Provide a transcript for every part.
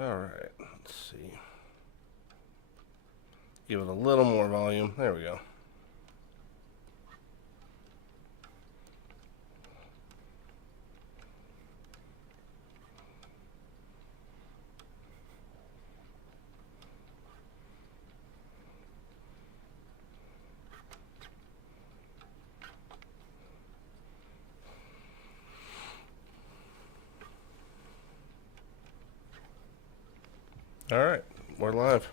All right, let's see. Give it a little more volume. There we go. All right, we're live.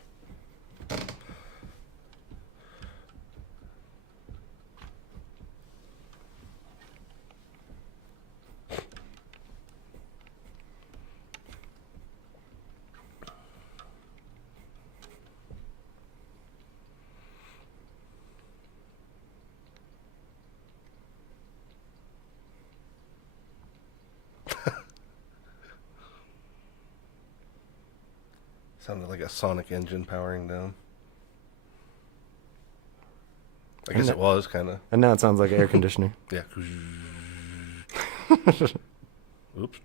Sounded like a Sonic engine powering down. I guess it was kind of. And now it sounds like air conditioner. Yeah. Oops.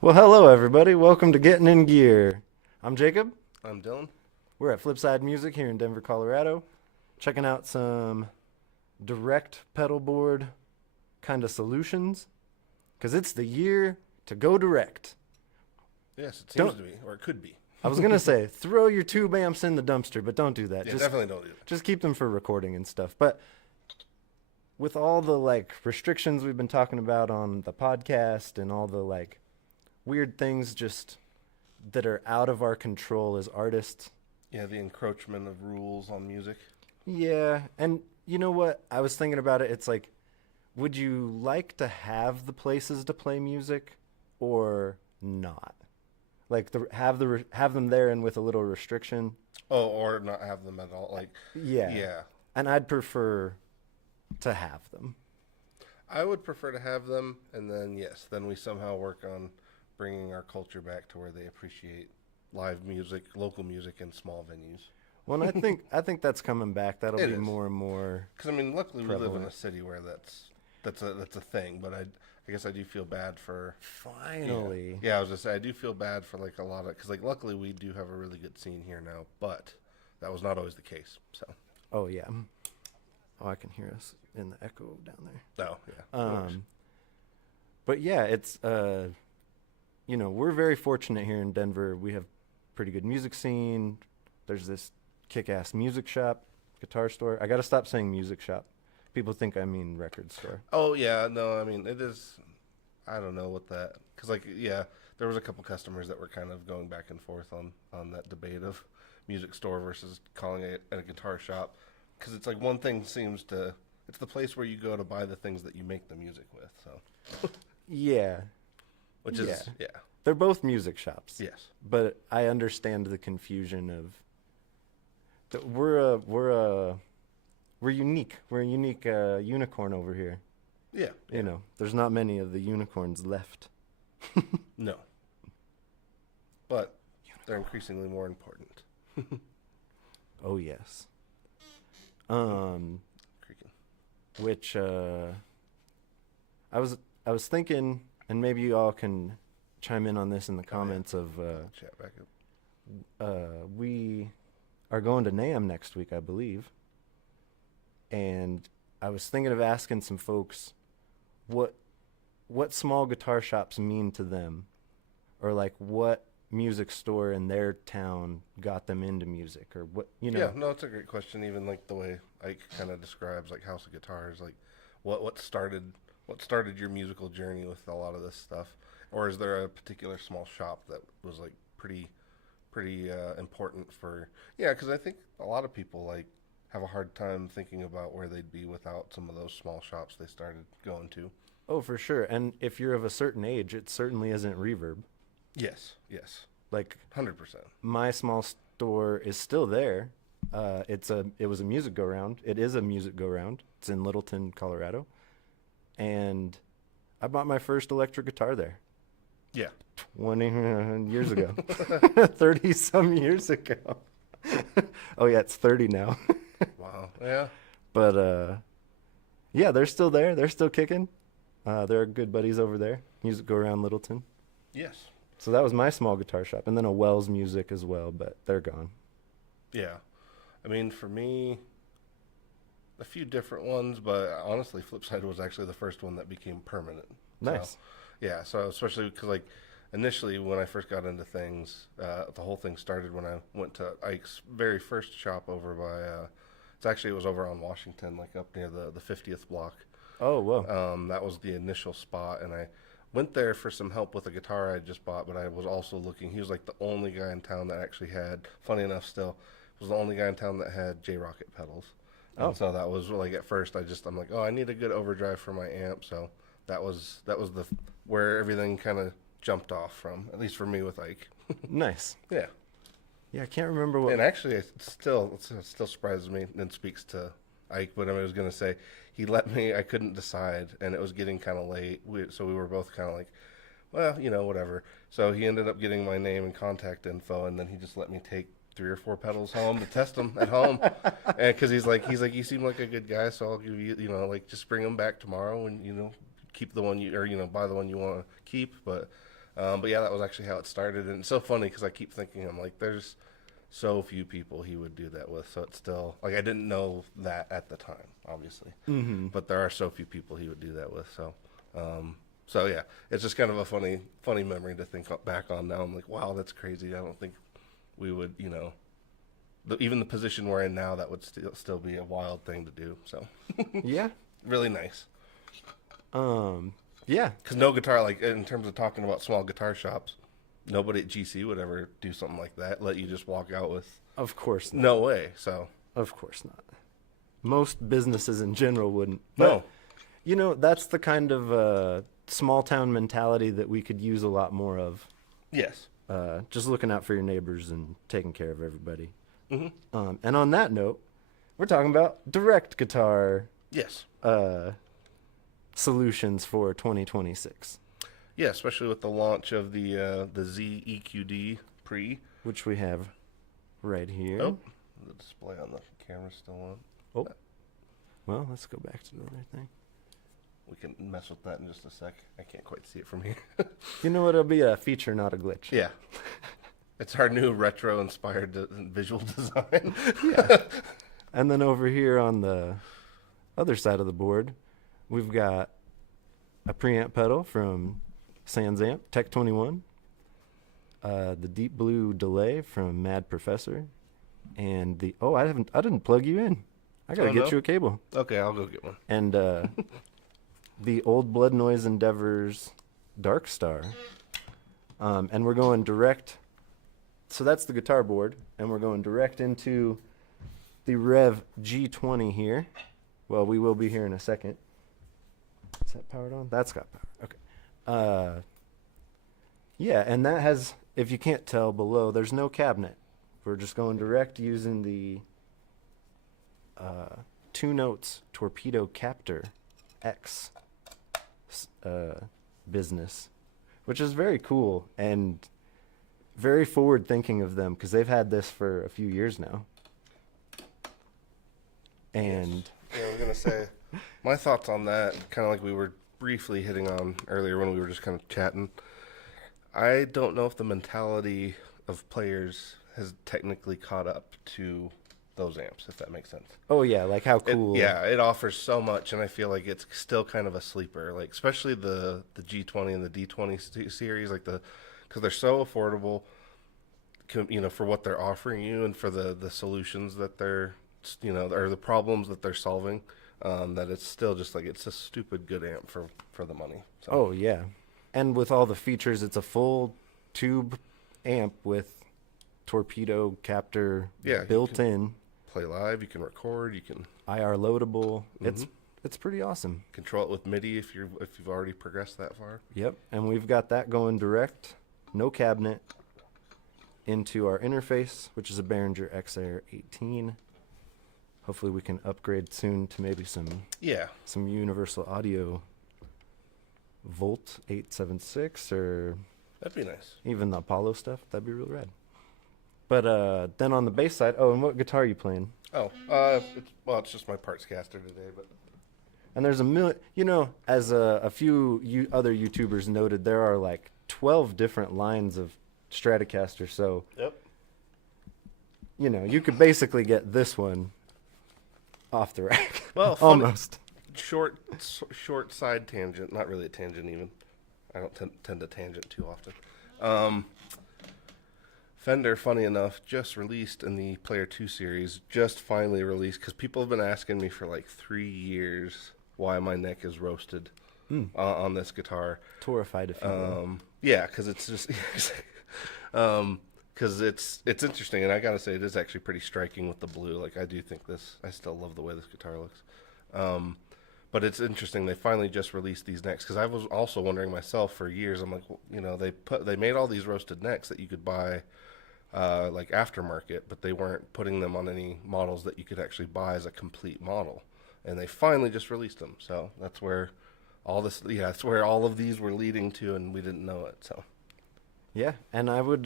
Well, hello, everybody. Welcome to Getting in Gear. I'm Jacob. I'm Dylan. We're at Flipside Music here in Denver, Colorado, checking out some direct pedal board kind of solutions, because it's the year to go direct. Yes, it seems to be, or it could be. I was going to say, throw your tube amps in the dumpster, but don't do that. Yeah, definitely don't do that. Just keep them for recording and stuff. But with all the restrictions we've been talking about on the podcast and all the weird things just that are out of our control as artists. Yeah, the encroachment of rules on music. Yeah, and you know what? I was thinking about it. It's like, would you like to have the places to play music or not? Have them there and with a little restriction. Oh, or not have them at all. Yeah. And I'd prefer to have them. I would prefer to have them, and then we somehow work on bringing our culture back to where they appreciate live music, local music, in small venues. Well, and I think that's coming back. That'll be is. more and more. Because luckily prevalent. we live in a city where that's a thing. But I guess I do feel bad for. Finally. Yeah, I was just say I do feel bad for a lot of, because luckily we do have a really good scene here now, but that was not always the case. So. Oh yeah. Oh, I can hear us in the echo down there. Oh yeah. But yeah, it's we're very fortunate here in Denver. We have pretty good music scene. There's this kick-ass music shop, guitar store. I got to stop saying music shop. People think I mean record store. Oh, yeah. No, I mean, it is. I don't know what that. Because, there was a couple customers that were kind of going back and forth on that debate of music store versus calling it a guitar shop. Because it's one thing seems to. It's the place where you go to buy the things that you make the music with. So. Yeah. Which is, yeah. They're both music shops. Yes. But I understand the confusion of. We're unique. We're a unique unicorn over here. Yeah. There's not many of the unicorns left. No. But they're increasingly more important. Oh, yes. Creaking. Which I was thinking, and maybe you all can chime in on this in the comments Chat back up. we are going to NAMM next week, I believe. And I was thinking of asking some folks what small guitar shops mean to them, or what music store in their town got them into music, or what. Yeah, no, it's a great question. Even the way Ike kind of describes House of Guitars, what started your musical journey with a lot of this stuff, or is there a particular small shop that was pretty important for? Yeah, because I think a lot of people have a hard time thinking about where they'd be without some of those small shops they started going to. Oh, for sure. And if you're of a certain age, it certainly isn't Reverb. Yes. 100%. My small store is still there. It was a music go-round. It is a music go-round. It's in Littleton, Colorado. And I bought my first electric guitar there. Yeah. 20 years ago. 30-some years ago. Oh, yeah, it's 30 now. Wow. Yeah. But, yeah, they're still there. They're still kicking. There are good buddies over there. Music go around Littleton. Yes. So that was my small guitar shop, and then a Wells Music as well, but they're gone. Yeah. I mean, for me, a few different ones, but honestly, Flipside was actually the first one that became permanent. Nice. So, yeah, so especially because, like, initially when I first got into things, the whole thing started when I went to Ike's very first shop over by, it was over on Washington, like up near the 50th block. Oh, whoa. That was the initial spot, and I went there for some help with a guitar I just bought, but I was also looking. He was like the only guy in town that actually had, funny enough still, was the only guy in town that had J-Rocket pedals. Oh. And so that was like at first I'm like, oh, I need a good overdrive for my amp. So that was the where everything kind of jumped off from, at least for me with Ike. Nice. Yeah. Yeah, I can't remember what. And actually, it still surprises me and speaks to Ike. But I was gonna say he let me. I couldn't decide, and it was getting kind of late. So we were both kind of like, well, whatever. So he ended up getting my name and contact info, and then he just let me take 3 or 4 pedals home to test them at home. And because he's like, you seem like a good guy, so I'll give you, like, just bring them back tomorrow, and keep the one buy the one you want to keep. But yeah, that was actually how it started, and it's so funny because I keep thinking, I'm like, there's so few people he would do that with. So it's still like I didn't know that at the time, obviously, but there are so few people he would do that with. So yeah, it's just kind of a funny memory to think back on now. I'm like, wow, that's crazy. I don't think we would, even the position we're in now, that would still be a wild thing to do. So Yeah. really nice. Yeah. Because no guitar, like in terms of talking about small guitar shops, nobody at GC would ever do something like that. Let you just walk out with Of course not. no way. So Of course not. Most businesses in general wouldn't. no, But, that's the kind of small town mentality that we could use a lot more of. yes, Just looking out for your neighbors and taking care of everybody. mm-hmm. And on that note, we're talking about direct guitar yes, solutions for 2026, yeah. Especially with the launch of the ZEQD-Pre. which we have right here. Oh, the display on the camera's still on. Oh. Well, let's go back to the other thing. We can mess with that in just a sec. I can't quite see it from here. You know what? It'll be a feature, not a glitch. Yeah. It's our new retro-inspired visual design. Yeah. And then over here on the other side of the board, we've got a preamp pedal from Sansamp Tech 21, the Deep Blue delay from Mad Professor, and I didn't plug you in. I gotta get you a cable. Okay, I'll go get one. And the Old Blood Noise Endeavors Dark Star, and we're going direct. So that's the guitar board, and we're going direct into the Rev G20 here. Well, we will be here in a second. Is that powered on? That's got power. Okay. Yeah, and that has, if you can't tell below, there's no cabinet. We're just going direct using the 2 Notes Torpedo Captor X business, which is very cool and very forward thinking of them because they've had this for a few years now. And yeah, I was gonna say my thoughts on that, kind of like we were briefly hitting on earlier when we were just kind of chatting. I don't know if the mentality of players has technically caught up to those amps, if that makes sense. oh yeah, like how cool. It offers so much, and I feel like it's still kind of a sleeper. Like especially the G20 and the D20 series, like because they're so affordable, for what they're offering you and for the solutions that they're, or the problems that they're solving. That it's still just like it's a stupid good amp for the money. So. Oh yeah, and with all the features, it's a full tube amp with torpedo captor built in. Play live, you can record, you can IR loadable. It's pretty awesome. control it with MIDI if you've already progressed that far. Yep, and we've got that going direct, no cabinet, into our interface, which is a Behringer XR 18. Hopefully we can upgrade soon to maybe some Universal Audio Volt 876 or That'd be nice. even the Apollo stuff. That'd be real rad. But then on the bass side, and what guitar are you playing? Oh, it's just my parts caster today, but And there's a million, as a few other YouTubers noted, there are like 12 different lines of Stratocaster, so Yep. you know, you could basically get this one off the rack. Well, funny- almost. Short side tangent. Not really a tangent even. I don't tend to tangent too often. Fender, funny enough, just released in the Player 2 series, just finally released, because people have been asking me for like 3 years why my neck is roasted on this guitar. Torrified, if you will. Yeah, because it's just, because it's interesting, and I gotta say, it is actually pretty striking with the blue. Like, I do think this, I still love the way this guitar looks. But it's interesting. They finally just released these necks, because I was also wondering myself for years. I'm like, well, you know, they made all these roasted necks that you could buy like aftermarket, but they weren't putting them on any models that you could actually buy as a complete model. And they finally just released them. So that's where all this, yeah, that's where all of these were leading to, and we didn't know it. So Yeah, and I would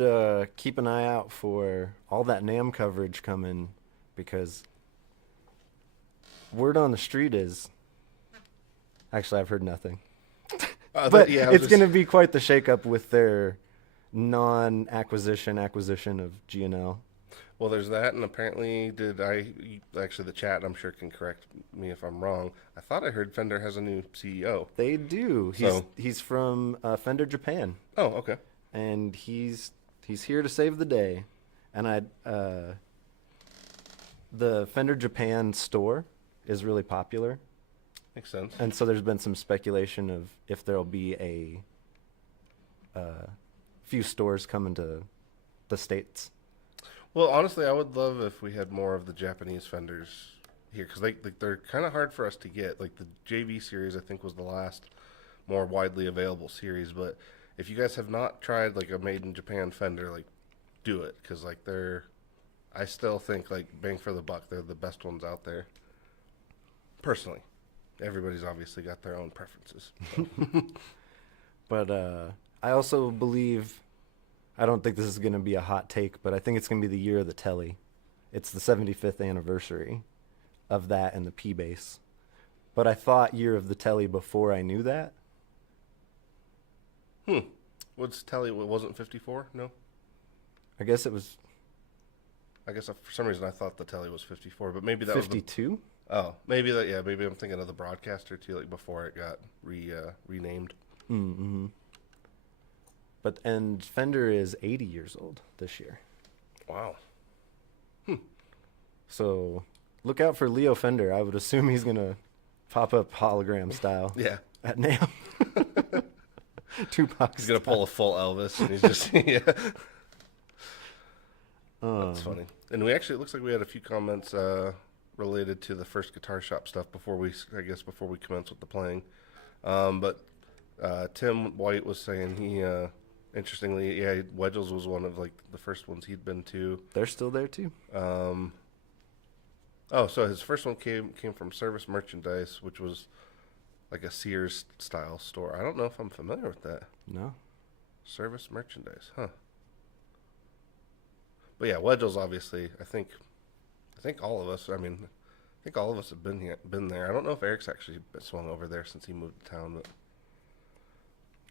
keep an eye out for all that NAMM coverage coming, because word on the street is, actually, I've heard nothing. But yeah, it's going to be quite the shakeup with their non-acquisition of G&L. Well, there's that, and apparently, actually, the chat, I'm sure, can correct me if I'm wrong. I thought I heard Fender has a new CEO. They do. He's from Fender Japan, Oh, okay. and he's here to save the day. And the Fender Japan store is really popular, Makes sense. and so there's been some speculation of if there'll be a few stores coming to the States. Well, honestly, I would love if we had more of the Japanese Fenders here, because they're kind of hard for us to get. Like, the JV series, I think, was the last more widely available series. But if you guys have not tried, like, a made in Japan Fender, like, do it, because, like, I still think, like, bang for the buck, they're the best ones out there. Personally. Everybody's obviously got their own preferences. So. But I also believe, I don't think this is going to be a hot take, but I think it's going to be the year of the Telly. It's the 75th anniversary of that and the P-Bass. But I thought year of the Telly before I knew that. What's Telly? It wasn't 54? No? I guess it was I guess for some reason I thought the Telly was 54, but maybe that was 52. Oh, maybe that. Yeah, maybe I'm thinking of the broadcaster too, like before it got renamed. Mm-hmm. And Fender is 80 years old this year. Wow. So look out for Leo Fender. I would assume he's going to pop up hologram style Yeah. at NAMM. Tupac He's gonna pull a full Elvis, and he's just yeah. That's funny. And we actually, it looks like we had a few comments related to the first guitar shop stuff before we commence with the playing. But Tim White was saying he, interestingly, yeah, Wedgels was one of like the first ones he'd been to. They're still there too. So his first one came from Service Merchandise, which was like a Sears style store. I don't know if I'm familiar with that. No. Service Merchandise, huh? But yeah, Wedgels obviously. I think all of us. I mean, I think all of us have been there. I don't know if Eric's actually swung over there since he moved to town, but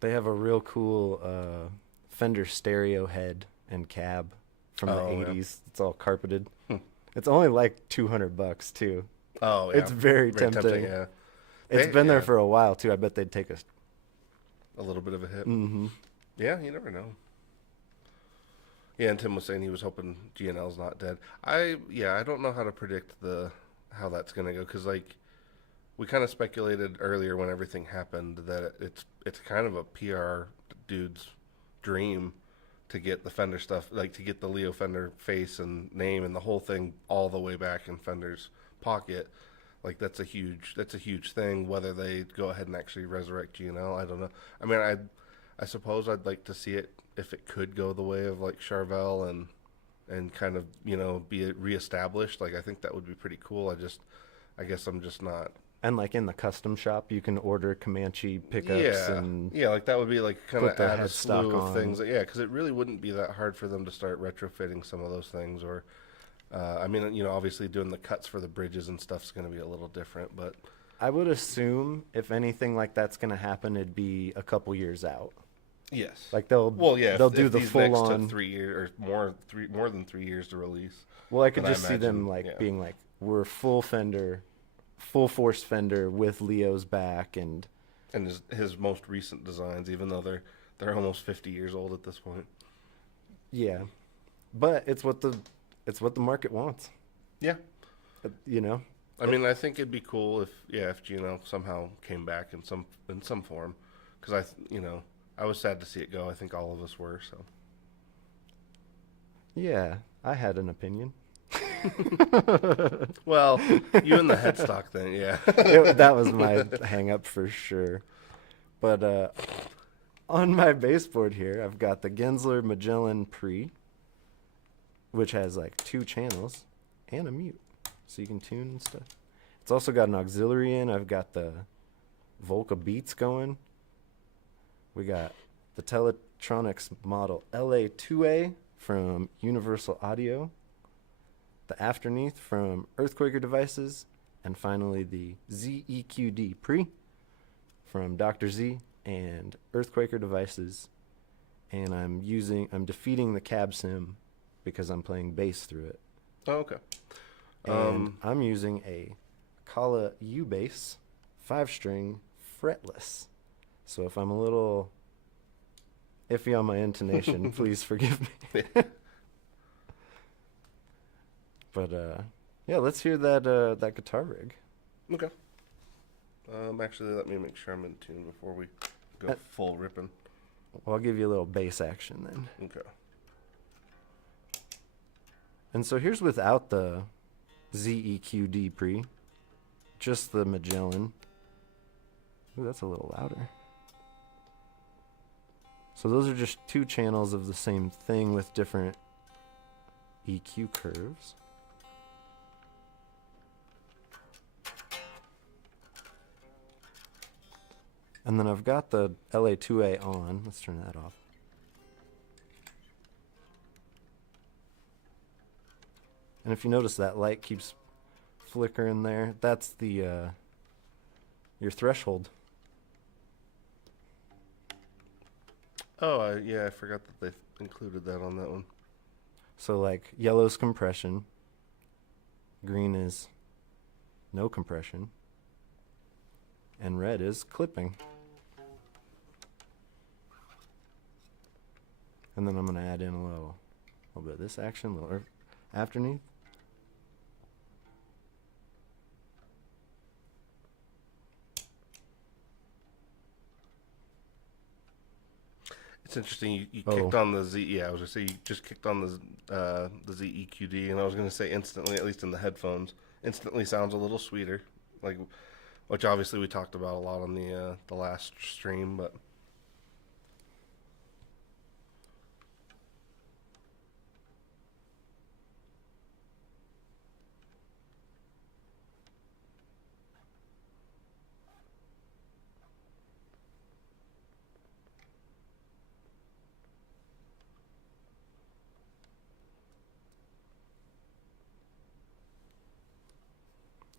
They have a real cool Fender stereo head and cab from the 80s. Yeah. It's all carpeted. It's only like $200 too. Oh, yeah. It's very tempting. Yeah. It's been there for a while too. I bet they'd take a little bit of a hit. Mm-hmm. Yeah, you never know. Yeah, and Tim was saying he was hoping GNL's not dead. I don't know how to predict how that's gonna go, because like we kind of speculated earlier when everything happened that it's kind of a PR dude's dream to get the Fender stuff, like to get the Leo Fender face and name and the whole thing all the way back in Fender's pocket. Like that's a huge thing. Whether they go ahead and actually resurrect GNL, I don't know. I mean, I suppose I'd like to see it if it could go the way of like Charvel and kind of, you know, be reestablished. Like I think that would be pretty cool. I guess I'm just not. And like in the custom shop, you can order Comanche pickups and like that would be like kind of add a slew of on. things. Yeah, because it really wouldn't be that hard for them to start retrofitting some of those things. Or, I mean, you know, obviously doing the cuts for the bridges and stuff is going to be a little different. But I would assume if anything like that's going to happen, it'd be a couple years out. Yes. Like they'll Yeah, they'll if, do if the these full next on. took 3 years or more than 3 years to release. Well, I could then just see them imagine, like yeah. being like, we're full Fender, full force Fender with Leo's back, and And his most recent designs, even though they're almost 50 years old at this point. yeah. But it's what the market wants. Yeah. You know. I mean, I think it'd be cool if Gino somehow came back in some form, because I was sad to see it go. I think all of us were. So Yeah, I had an opinion. well, you and the headstock thing, yeah. That was my hang up for sure. But on my baseboard here, I've got the Gensler Magellan Pre, which has like 2 channels and a mute, so you can tune and stuff. It's also got an auxiliary in. I've got the Volca Beats going. We got the Teletronics model LA2A from Universal Audio, the Afterneath from Earthquaker Devices, and finally the ZEQD-Pre from Dr. Z and Earthquaker Devices. And I'm defeating the cab sim because I'm playing bass through it. Oh, okay. And I'm using a Kala U-Bass 5-string fretless. So if I'm a little iffy on my intonation, please forgive me. But yeah, let's hear that guitar rig. Okay. Actually, let me make sure I'm in tune before we go full ripping. Well, I'll give you a little bass action then. Okay. And so here's without the ZEQD Pre, just the Magellan. Ooh, that's a little louder. So those are just 2 channels of the same thing with different EQ curves. And then I've got the LA2A on. Let's turn that off. And if you notice that light keeps flickering there, that's the your threshold. Oh, yeah, I forgot that they included that on that one. So like yellow's compression, green is no compression, and red is clipping. And then I'm going to add in a little bit of this action, a little afterneath. It's interesting. You kicked on the Z. Yeah, I was gonna say you just kicked on the ZEQD, and I was gonna say instantly, at least in the headphones, instantly sounds a little sweeter, like, which obviously we talked about a lot on the last stream, but.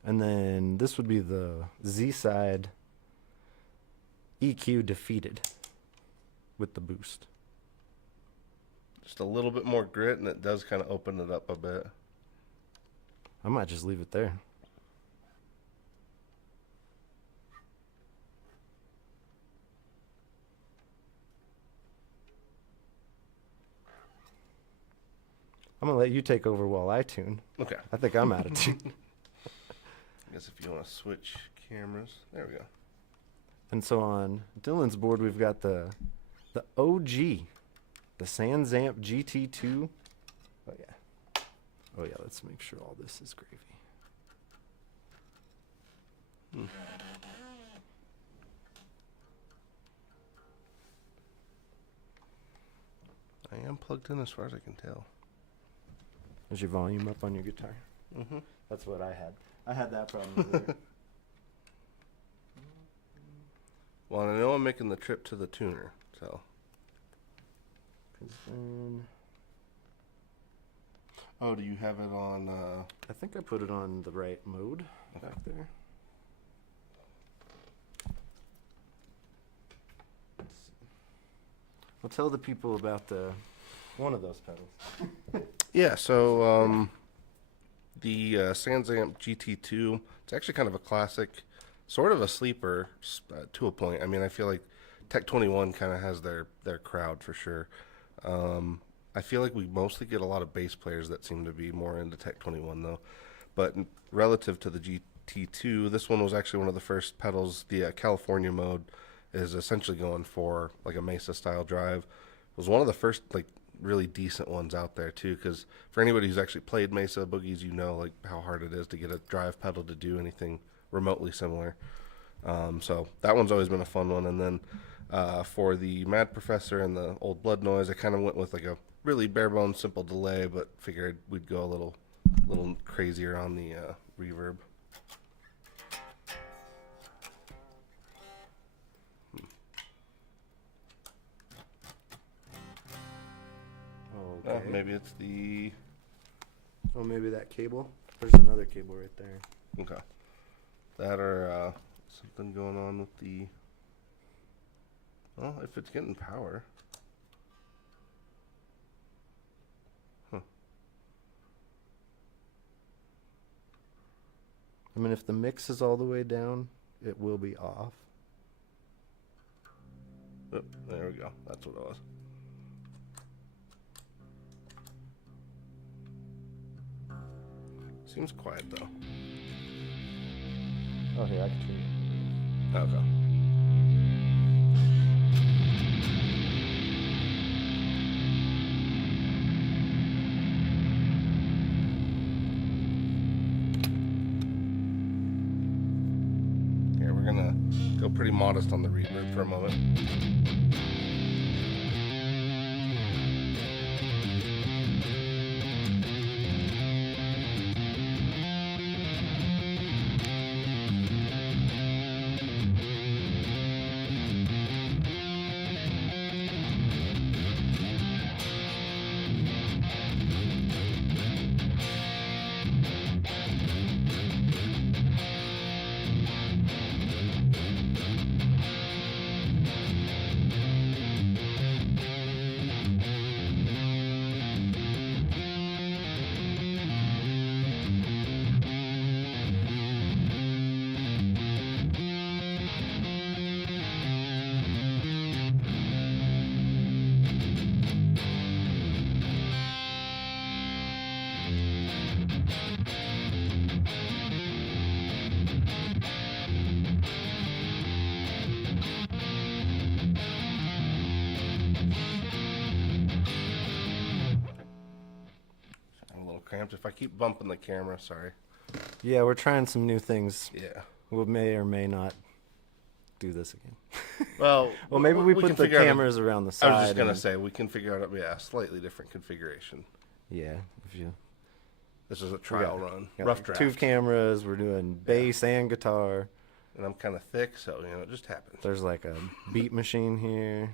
And then this would be the Z side EQ defeated with the boost. Just a little bit more grit, and it does kind of open it up a bit. I might just leave it there. I'm going to let you take over while I tune. Okay. I think I'm out of tune. I guess if you want to switch cameras. There we go. And so on Dylan's board, we've got the OG, the Sansamp GT2. Oh, yeah. Oh, yeah, let's make sure all this is gravy. I am plugged in as far as I can tell. Is your volume up on your guitar? Mm-hmm. That's what I had. I had that problem earlier. Well, I know I'm making the trip to the tuner, so. Oh, do you have it on? I think I put it on the right mode back there. Well, tell the people about one of those pedals. Yeah, so the Sansamp GT2, it's actually kind of a classic, sort of a sleeper to a point. I mean, I feel like Tech 21 kind of has their crowd for sure. I feel like we mostly get a lot of bass players that seem to be more into Tech 21 though. But relative to the GT2, this one was actually one of the first pedals. The California mode is essentially going for like a Mesa style drive. It was one of the first like really decent ones out there too, because for anybody who's actually played Mesa boogies, you know like how hard it is to get a drive pedal to do anything remotely similar. So that one's always been a fun one. And then for the Mad Professor and the Old Blood Noise, I kind of went with like a really bare bones simple delay, but figured we'd go a little crazier on the reverb. Okay. Maybe it's the... Oh, maybe that cable. There's another cable right there. Okay. That or something going on with the... Well, if it's getting power. Huh. I mean, if the mix is all the way down, it will be off. Oh, there we go. That's what it was. Seems quiet though. Oh, here, I can turn it. Okay. Here, we're gonna go pretty modest on the reverb for a moment. Cramped. If I keep bumping the camera, sorry. Yeah, we're trying some new things. Yeah. We may or may not do this again. Well, maybe we put can the figure out cameras around the side. I was just gonna say we can figure out a slightly different configuration. Yeah, if you. This is a trial run, got rough like draft. 2 cameras. We're doing bass and guitar. And I'm kind of thick, so it just happens. There's like a beat machine here.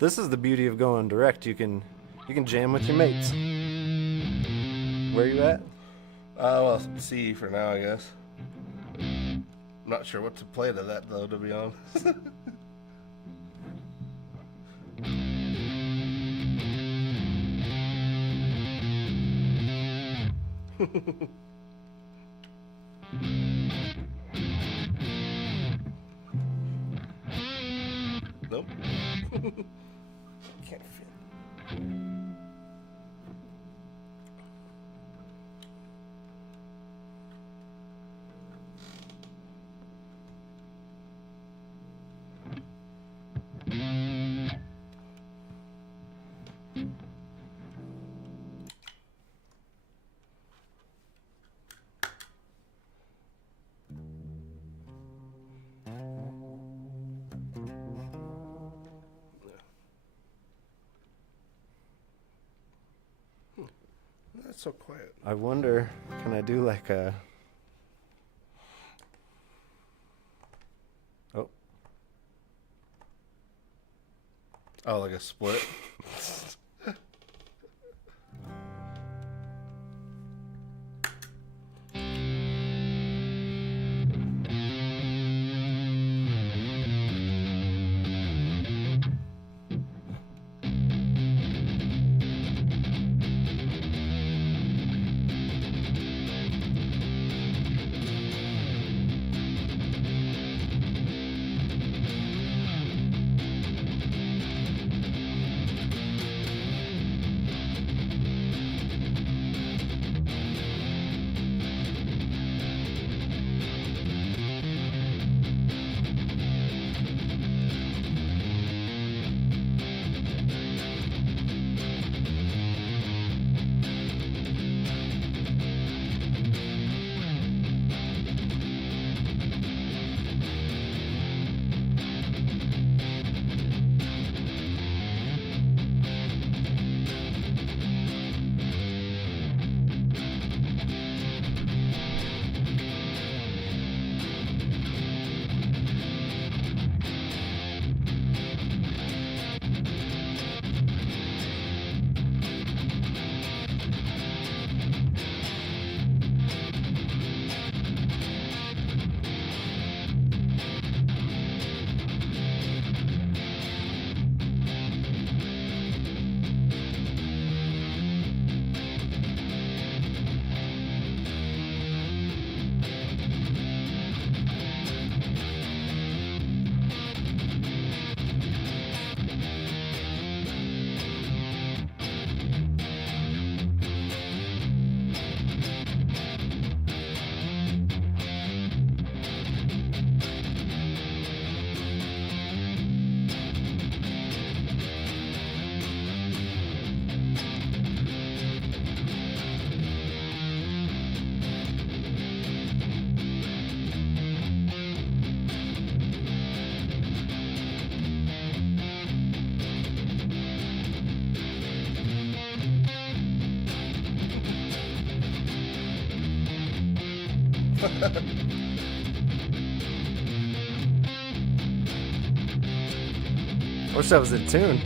This is the beauty of going direct. You can jam with your mates. Where you at? Well, C for now, I guess. I'm not sure what to play to that though, to be honest. Nope. Can't fit. That's so quiet. I wonder, can I do like a... Oh, like a split? Wish that was in tune.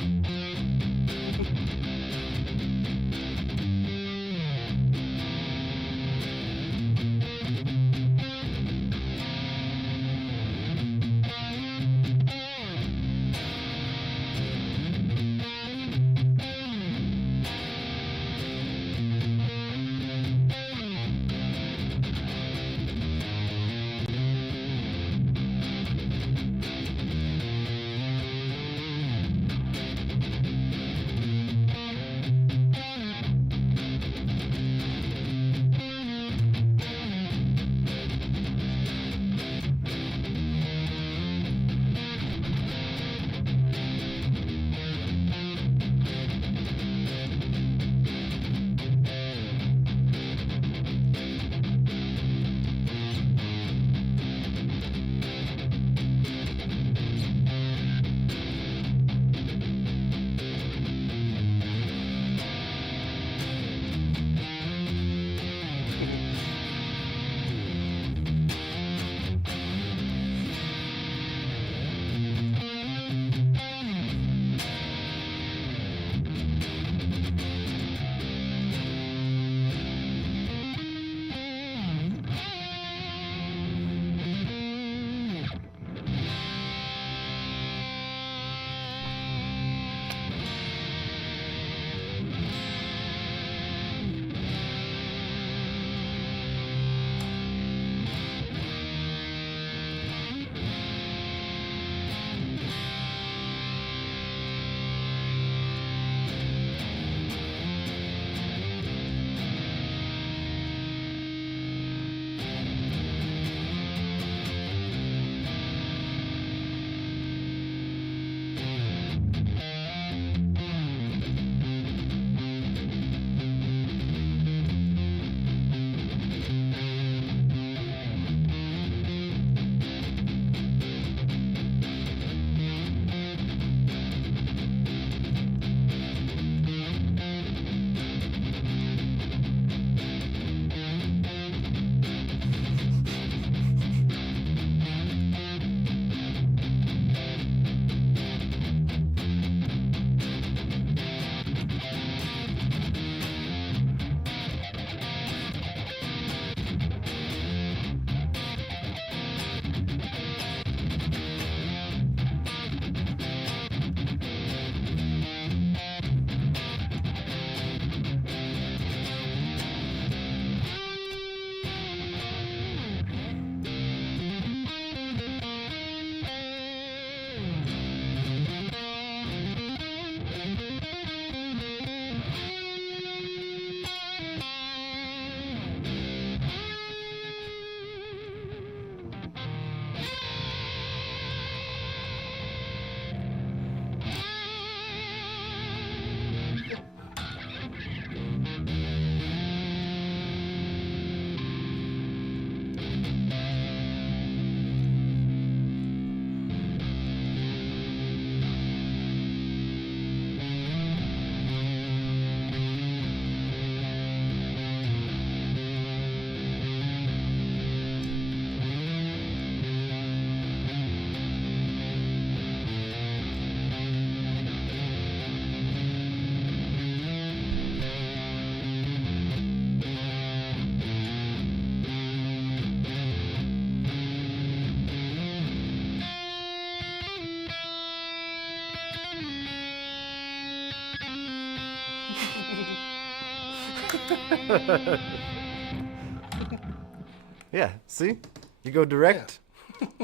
Yeah, see? You go direct.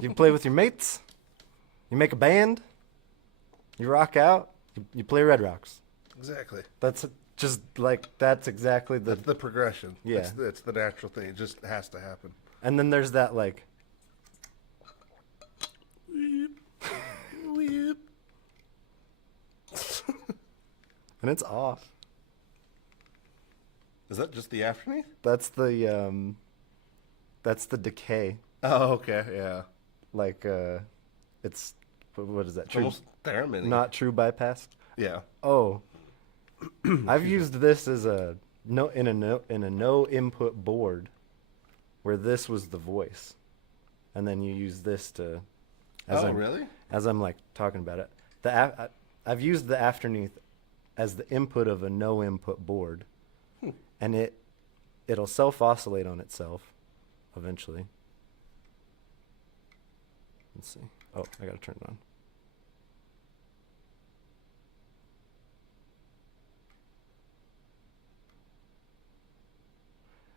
You play with your mates. You make a band. You rock out. You play Red Rocks. Exactly. That's just like, that's exactly That's the progression. Yeah. It's the natural thing. It just has to happen. And then there's that like, Weep. Weep. and it's off. Is that just the aftermath? That's the decay. Oh, okay, yeah. Like, it's, what is that? It's True, almost theremin. not true bypass. Yeah. Oh, I've used this as a no input board, where this was the voice, and then you use this to. Really? As I'm like talking about it, I've used the afterneath as the input of a no input board, and it'll self oscillate on itself, eventually. Let's see. Oh, I gotta turn it on.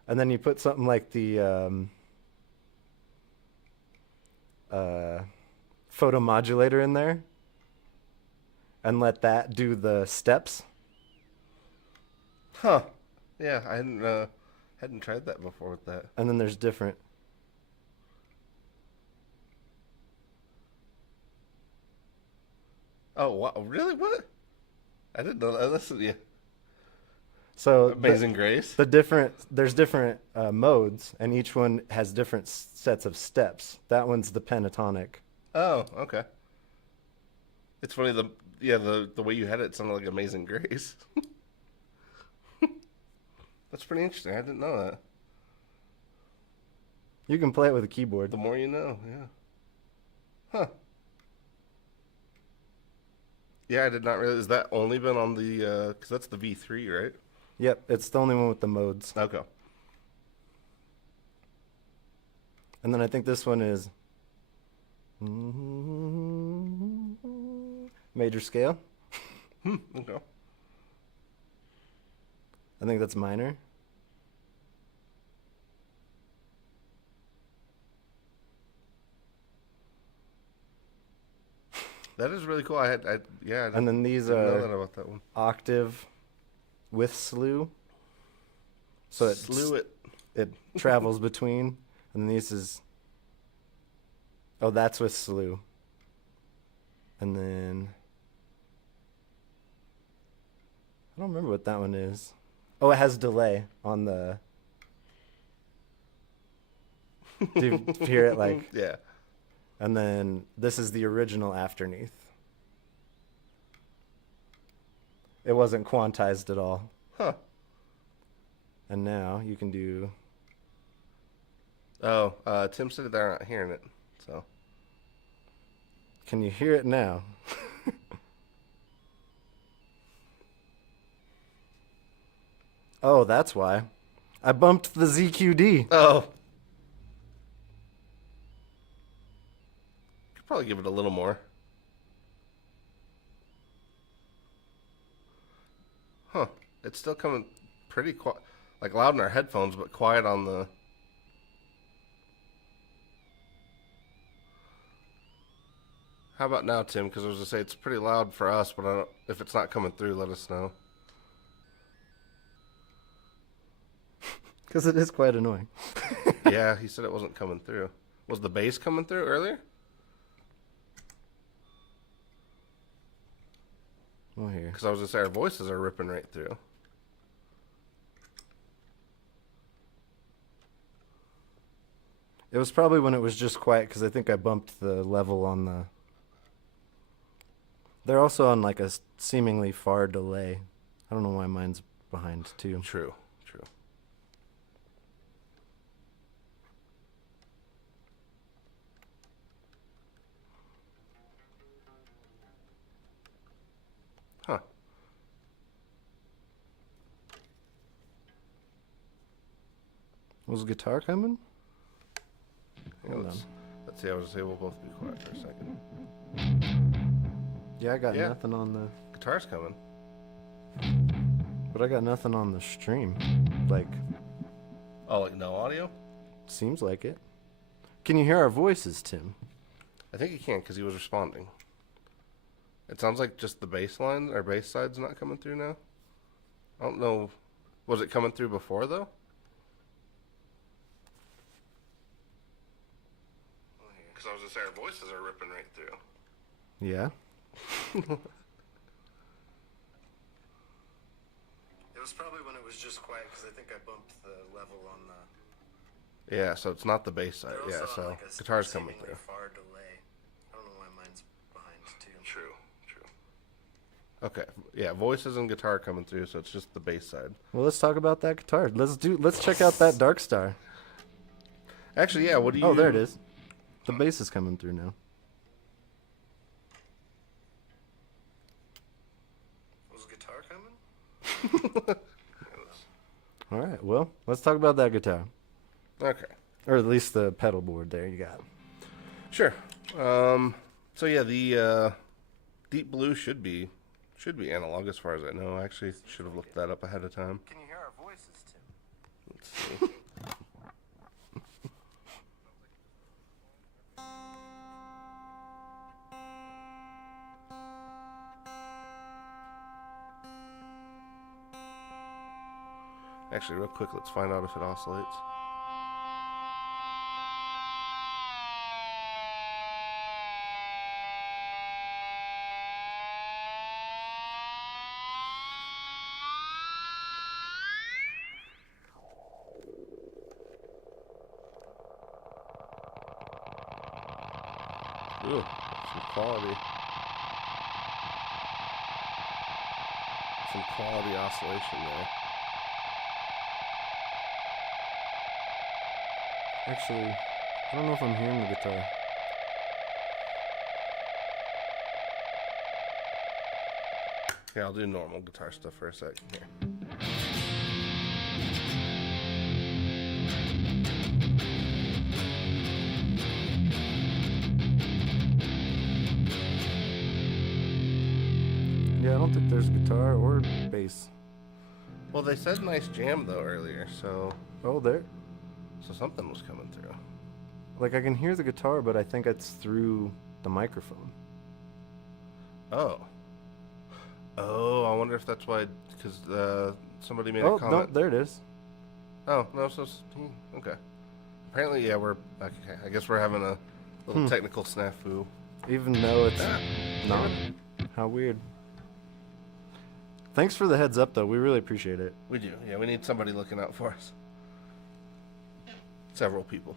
And then you put something like the photomodulator in there and let that do the steps. Huh. Yeah, I hadn't tried that before with that. And then there's different. Oh, wow. Really? What? I didn't know that. Listen to you. So Amazing Grace? there's different modes, and each one has different sets of steps. That one's the pentatonic. Oh, okay. It's funny, the way you had it sounded like Amazing Grace. That's pretty interesting. I didn't know that. You can play it with a keyboard. The more you know, yeah. Huh. Yeah, I did not realize. Has that only been on the, because that's the V3, right? Yep, it's the only one with the modes. Okay. And then I think this one is major scale. Okay. I think that's minor. That is really cool. I And then these didn't know are that about that one. octave with slew. So Slew it. it travels between, and these is, oh, that's with slew. And then I don't remember what that one is. Oh, it has delay on the. Do you hear it like? Yeah. And then this is the original afterneath. It wasn't quantized at all. Huh. And now you can do. Oh, Tim said they're not hearing it, so. Can you hear it now? Oh, that's why. I bumped the ZQD. Oh. Could probably give it a little more. Huh. It's still coming pretty quiet. Like loud in our headphones, but quiet on the. How about now, Tim? Because I was going to say it's pretty loud for us, but I don't, if it's not coming through, let us know. Because it is quite annoying. Yeah, he said it wasn't coming through. Was the bass coming through earlier? Oh, here. Because I was going to say our voices are ripping right through. It was probably when it was just quiet, because I think I bumped the level on the. They're also on like a seemingly far delay. I don't know why mine's behind too. True, true. Huh. Was the guitar coming? Hold on. Let's see. I was gonna say we'll both be quiet for a second. Yeah, I got Yeah. nothing on the. Guitar's coming. But I got nothing on the stream. Like, Oh, like no audio? seems like it. Can you hear our voices, Tim? I think he can because he was responding. It sounds like just the bass line or bass side's not coming through now. I don't know. Was it coming through before though? Because I was gonna say our voices are ripping right through. Yeah. It was probably when it was just quiet because I think I bumped the level on the. Yeah, so it's not the bass side. They're Yeah, also so on, like, a guitar's coming seemingly through. Far delay. I don't know why mine's behind too. True, true. Okay, yeah, voices and guitar coming through, so it's just the bass side. Well, let's talk about that guitar. Let's check out that Dark Star. Actually, yeah. What do you? Oh, there it is. The bass is coming through now. Was guitar coming? All right. Well, let's talk about that guitar, Okay. or at least the pedal board. There you got. Sure. So yeah, the Deep Blue should be analog as far as I know. I actually should have looked that up ahead of time. Can you hear our voices, Tim? Let's see. Actually, real quick, let's find out if it oscillates. Ooh, some quality. Some quality oscillation there. Actually, I don't know if I'm hearing the guitar. Yeah, I'll do normal guitar stuff for a sec. Here. Yeah, I don't think there's guitar or bass. Well, they said nice jam though earlier, so Oh, there. something was coming through. Like I can hear the guitar, but I think it's through the microphone. Oh. Oh, I wonder if that's why, because somebody made Oh, a no, comment. there it is. Oh, no, okay. Apparently, yeah, we're, okay, I guess we're having a little technical snafu. Even though it's Ah, not. damn it. How weird. Thanks for the heads up, though. We really appreciate it. We do, yeah, we need somebody looking out for us. Several people.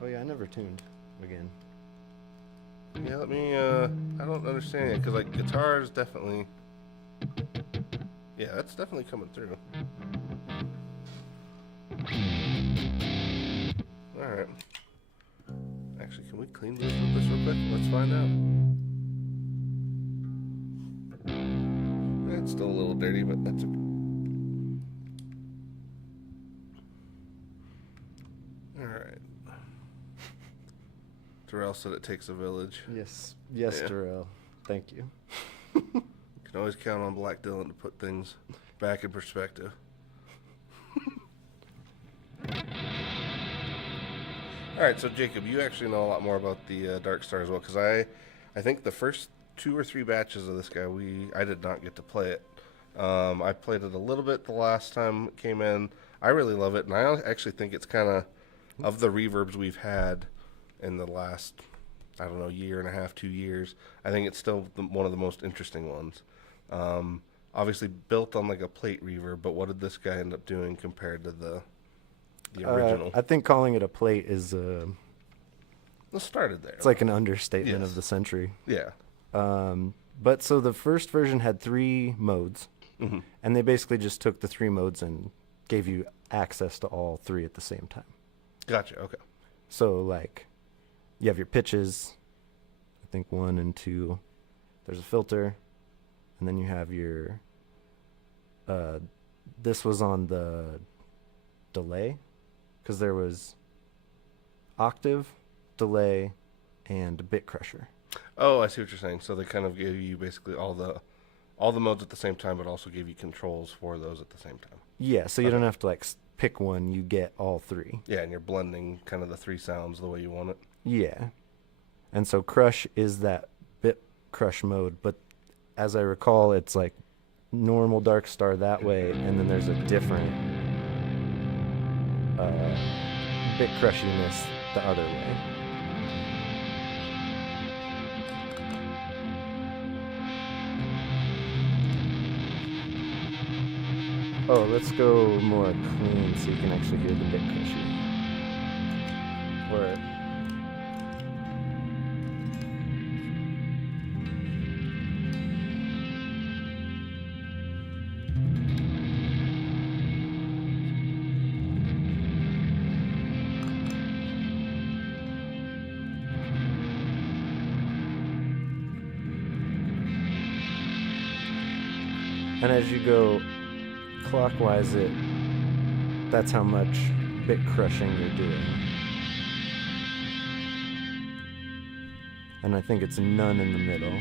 Oh, yeah, I never tuned again. Yeah, let me, I don't understand it, because, like, guitar is definitely, yeah, that's definitely coming through. Alright. Actually, can we clean this with this real quick? Let's find out. It's still a little dirty, but that's okay. Alright. Terrell said it takes a village. Yes. Yes, Yeah. Darrell. Thank you. You can always count on Black Dylan to put things back in perspective. All right, so Jacob, you actually know a lot more about the Dark Star as well, because I think the first 2 or 3 batches of this guy, I did not get to play it. I played it a little bit the last time it came in. I really love it, and I actually think it's kind of the reverbs we've had in the last, I don't know, year and a half, 2 years. I think it's still one of the most interesting ones. Obviously built on like a plate reverb, but what did this guy end up doing compared to the original? I think calling it a plate is Let's start it there. it's like an understatement Yes. of the century. Yeah. But so the first version had 3 modes, Mm-hmm. and they basically just took the 3 modes and gave you access to all 3 at the same time. Gotcha. Okay. So like, you have your pitches, I think 1 and 2. There's a filter, and then you have your. This was on the delay, because there was octave, delay, and bit crusher. Oh, I see what you're saying. So they kind of gave you basically all the modes at the same time, but also gave you controls for those at the same time. Yeah, so you Okay. don't have to like pick one; you get all 3. Yeah, and you're blending kind of the 3 sounds the way you want it. Yeah, and so crush is that bit crush mode, but as I recall, it's like normal Dark Star that way, and then there's a different bit crushiness the other way. Oh, let's go more clean so you can actually hear the bit crushing. Or And as you go clockwise, that's how much bit crushing you're doing. And I think it's none in the middle.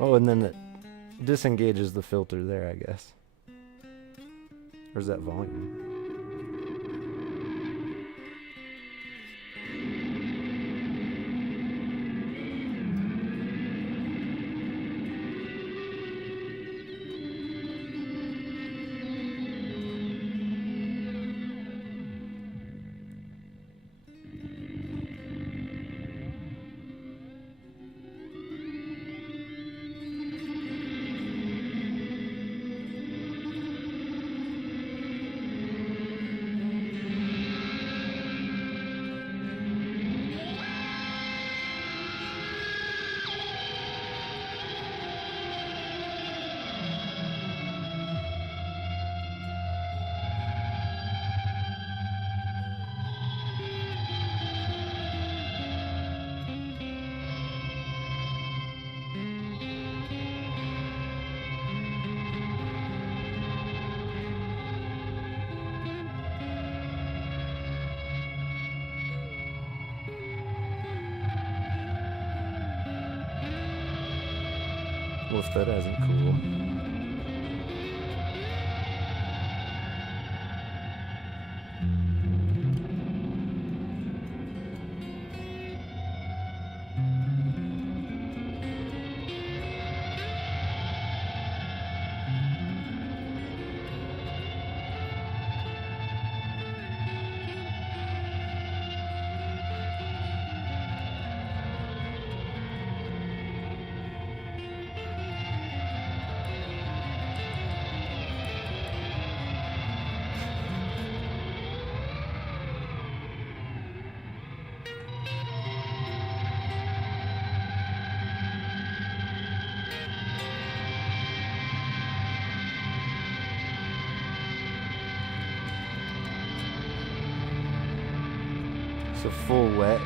Oh, and then it disengages the filter there, I guess. Or is that volume? Well, if that isn't cool. So full wet.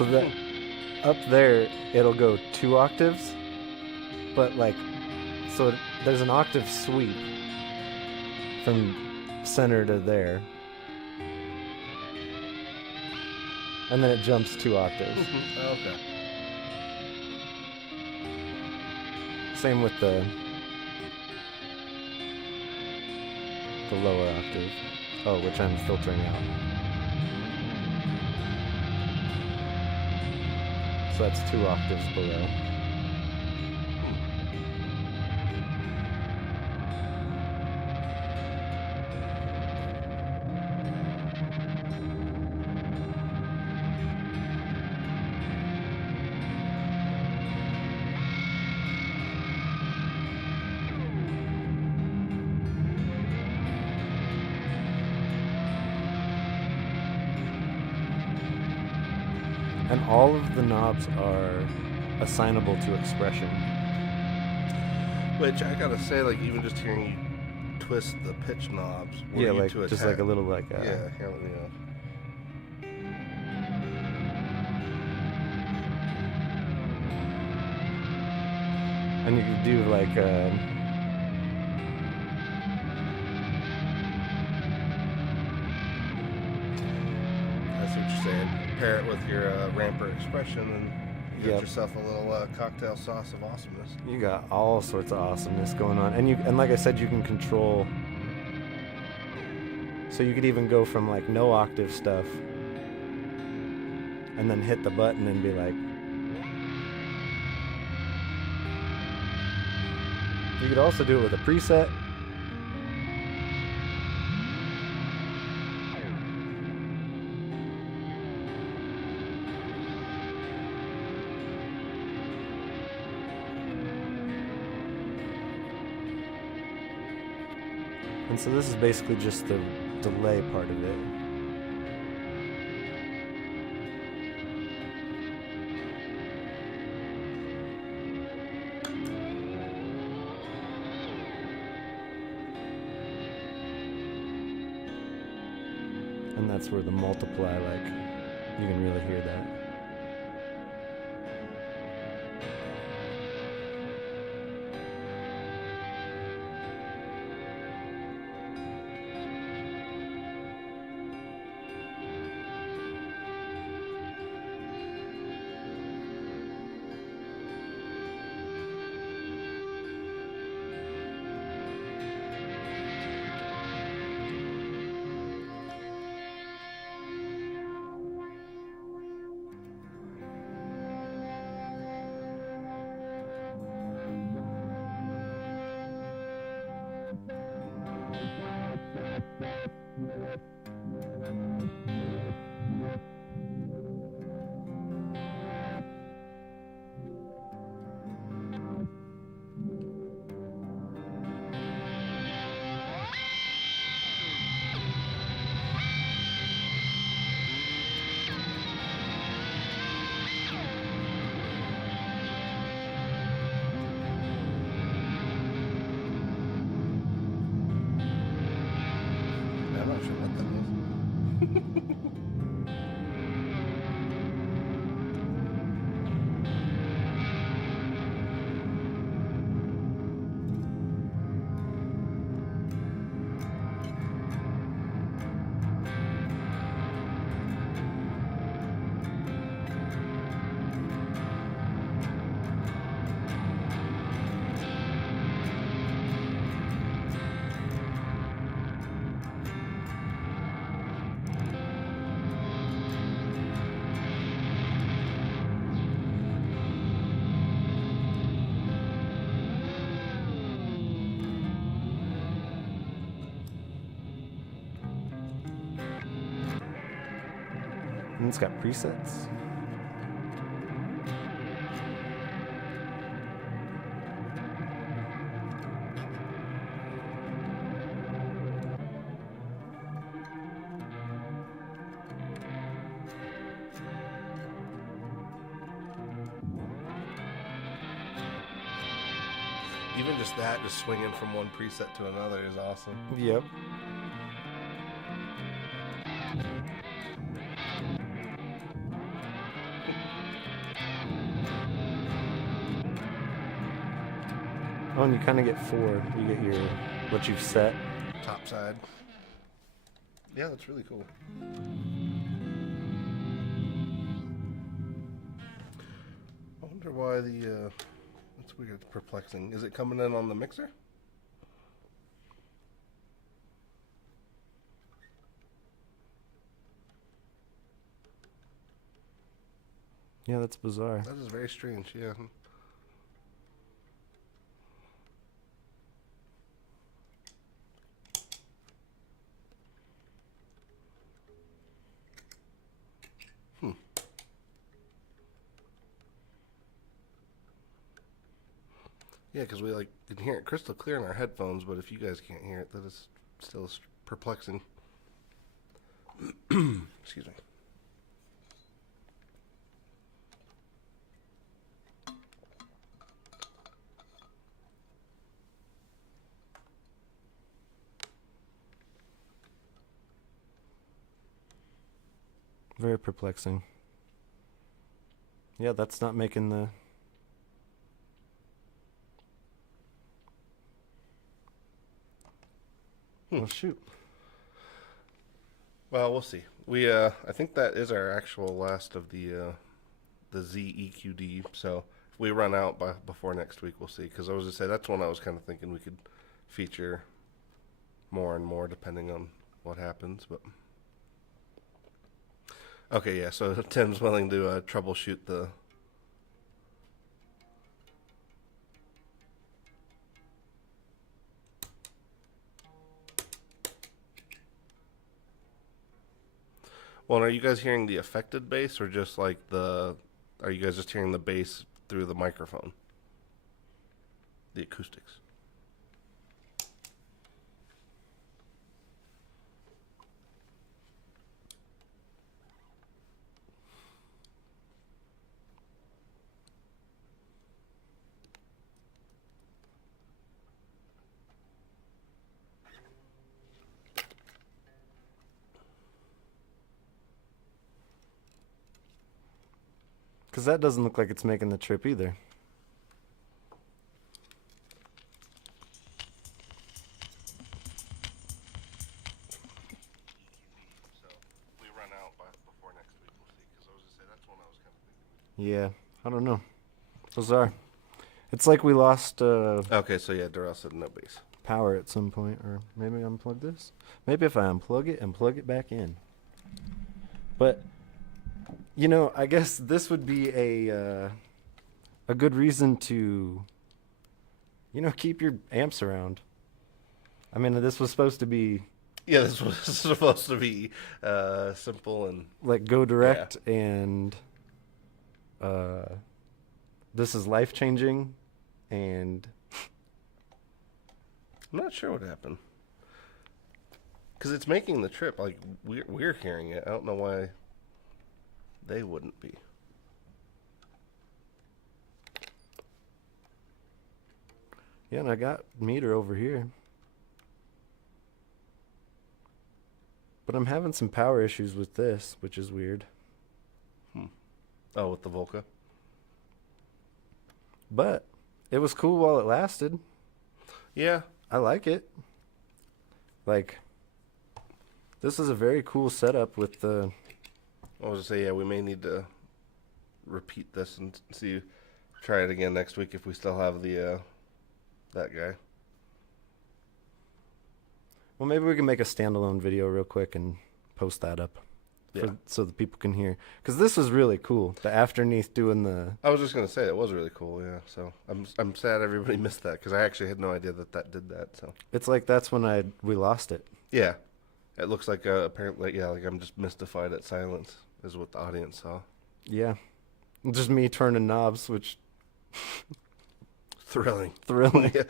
So that up there, it'll go 2 octaves, but like, so there's an octave sweep from center to there, and then it jumps 2 octaves. Okay. Same with the lower octave. Oh, which I'm filtering out. So that's 2 octaves below. And all of the knobs are assignable to expression. Which I gotta say, like even just hearing you twist the pitch knobs, were Yeah, you like to just attack? like a little like Yeah, you know. and you could do like That's what you're saying. Pair it with your ramper expression, and you got Yep. yourself a little cocktail sauce of awesomeness. you got all sorts of awesomeness going on, and like I said, you can control. So you could even go from like no octave stuff, and then hit the button and be like. You could also do it with a preset. And so this is basically just the delay part of it. And that's where the multiply, like, you can really hear that. I'm not sure what that was. And it's got presets. Even just that, just swinging from one preset to another is awesome. Yep. Oh, and you kind of get 4. You get your what you've set. Top side. Yeah, that's really cool. I wonder why the that's weird. It's perplexing. Is it coming in on the mixer? Yeah, that's bizarre. That is very strange. Yeah. Yeah, because we can hear it crystal clear in our headphones, but if you guys can't hear it, that is still perplexing. Excuse me. Very perplexing. Yeah, that's not making the... Well, shoot. Well, we'll see. I think that is our actual last of the ZEQD. So if we run out before next week, we'll see. Because I was gonna say that's one I was kind of thinking we could feature more and more depending on what happens. But okay, yeah. So Tim's willing to troubleshoot the. Well, are you guys hearing the affected bass or just like are you guys just hearing the bass through the microphone? The acoustics. Because that doesn't look like it's making the trip either. So if we run out before next week, we'll see. Because I was gonna say that's one I was kind of thinking. Yeah, I don't know. Bizarre. It's like we lost Okay, so yeah, Darrell said no bass. power at some point, or maybe unplug this. Maybe if I unplug it and plug it back in. But you know, I guess this would be a good reason to, you know, keep your amps around. I mean, this was supposed to be Yeah, this was supposed to be simple and like go direct, and this is life changing, and I'm not sure what happened. Because it's making the trip. Like we're hearing it. I don't know why they wouldn't be. yeah, and I got meter over here. But I'm having some power issues with this, which is weird. Oh, with the Volca. But it was cool while it lasted. Yeah. I like it. Like, this is a very cool setup with the... I was gonna say, yeah, we may need to repeat this and try it again next week if we still have the that guy. Well, maybe we can make a standalone video real quick and post that up. Yeah. So that people can hear. Because this was really cool. The Afterneath doing the... I was just gonna say it was really cool. Yeah. So I'm sad everybody missed that because I actually had no idea that did that. So It's like that's when we lost it. yeah, it looks like apparently like I'm just mystified at silence is what the audience saw. Yeah. Just me turning knobs, which... Thrilling. Thrilling. Yeah.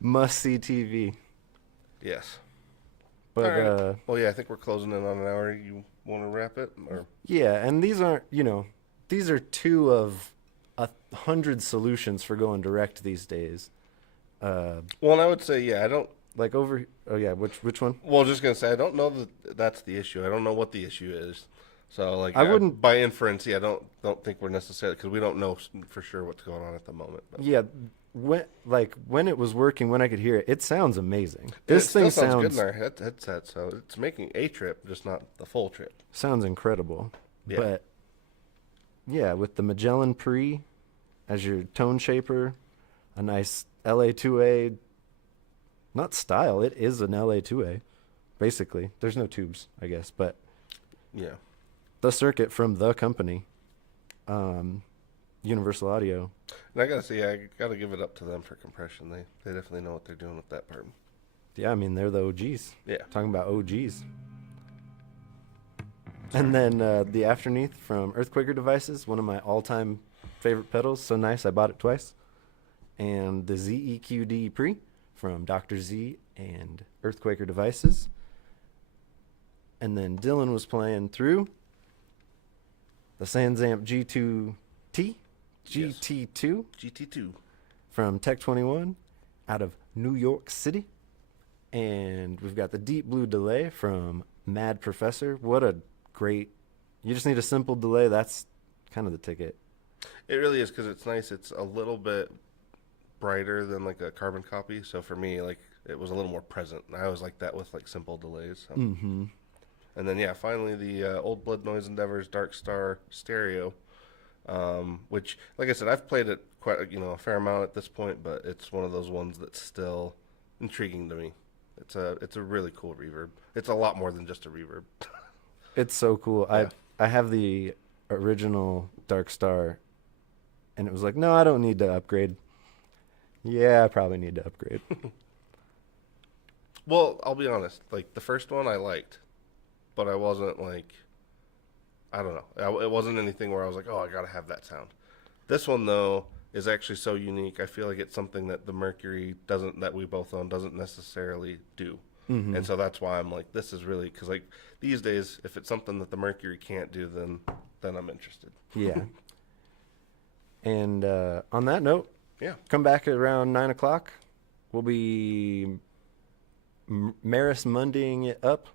Must-see TV. Yes. But, All right. Well, yeah, I think we're closing in on an hour. You want to wrap it? Or yeah, and these aren't, these are 2 of 100 solutions for going direct these days. well, and I would say, yeah, I don't. Like over, oh yeah, which one? Well, just gonna say, I don't know that that's the issue. I don't know what the issue is. So, like, I wouldn't- by inference. Yeah, I don't think we're necessarily because we don't know for sure what's going on at the moment. But. Yeah, when it was working, when I could hear it, it sounds amazing. It This still thing sounds good in sounds our headset, so it's making a trip, just not the full trip. sounds incredible. Yeah. But yeah, with the ZEQD-Pre as your tone shaper, a nice LA2A, not style, it is an LA2A, basically. There's no tubes, I guess, but Yeah. the circuit from the company, Universal Audio. And I gotta say, I gotta give it up to them for compression. They definitely know what they're doing with that part. Yeah, I mean, they're the OGs. Yeah. Talking about OGs. And then the Afterneath from Earthquaker Devices, one of my all-time favorite pedals. So nice, I bought it twice. And the ZEQD-Pre from Dr. Z and Earthquaker Devices. And then Dylan was playing through the Sansamp G2T, Yes. GT2 GT2. from Tech 21 out of New York City. And we've got the Deep Blue Delay from Mad Professor. What a great, you just need a simple delay. That's kind of the ticket. It really is, because it's nice. It's a little bit brighter than like a carbon copy. So for me, like, it was a little more present. I always like that with like simple delays. So. Mm-hmm. And then, yeah, finally the Old Blood Noise Endeavors Dark Star Stereo, which, like I said, I've played it quite a fair amount at this point, but it's one of those ones that's still intriguing to me. It's a really cool reverb. It's a lot more than just a reverb. It's so cool. Yeah. I have the original Dark Star, and it was like, no, I don't need to upgrade. Yeah, I probably need to upgrade. Well, I'll be honest. Like, the first one I liked, but I wasn't like, I don't know. It wasn't anything where I was like, oh, I gotta have that sound. This one, though, is actually so unique. I feel like it's something that the Mercury that we both own, doesn't necessarily do. Mm-hmm. And so that's why I'm like, this is really, because like these days, if it's something that the Mercury can't do, then I'm interested. Yeah. And on that note, Yeah. come back at around 9 o'clock. We'll be Maris Mondaying it up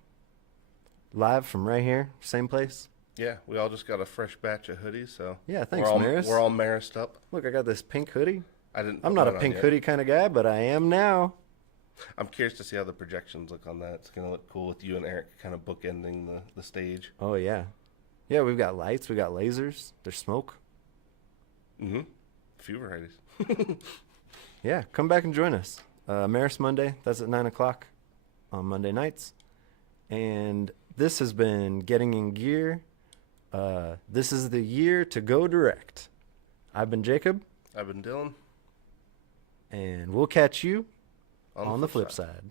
live from right here, same place. Yeah, we all just got a fresh batch of hoodies, so Yeah, thanks, we're Maris. all Marist up. Look, I got this pink hoodie. I'm I'm not a pink hoodie kind of guy, but I am now. I'm curious to see how the projections look on that. It's gonna look cool with you and Eric kind of bookending the stage. Oh, yeah. Yeah, we've got lights. We got lasers. There's smoke. Mm-hmm. A few varieties. Yeah, come back and join us. Maris Monday, that's at 9 o'clock on Monday nights. And this has been Getting in Gear. This is the year to go direct. I've been Jacob, I've been Dylan. and we'll catch you on the flip side. side.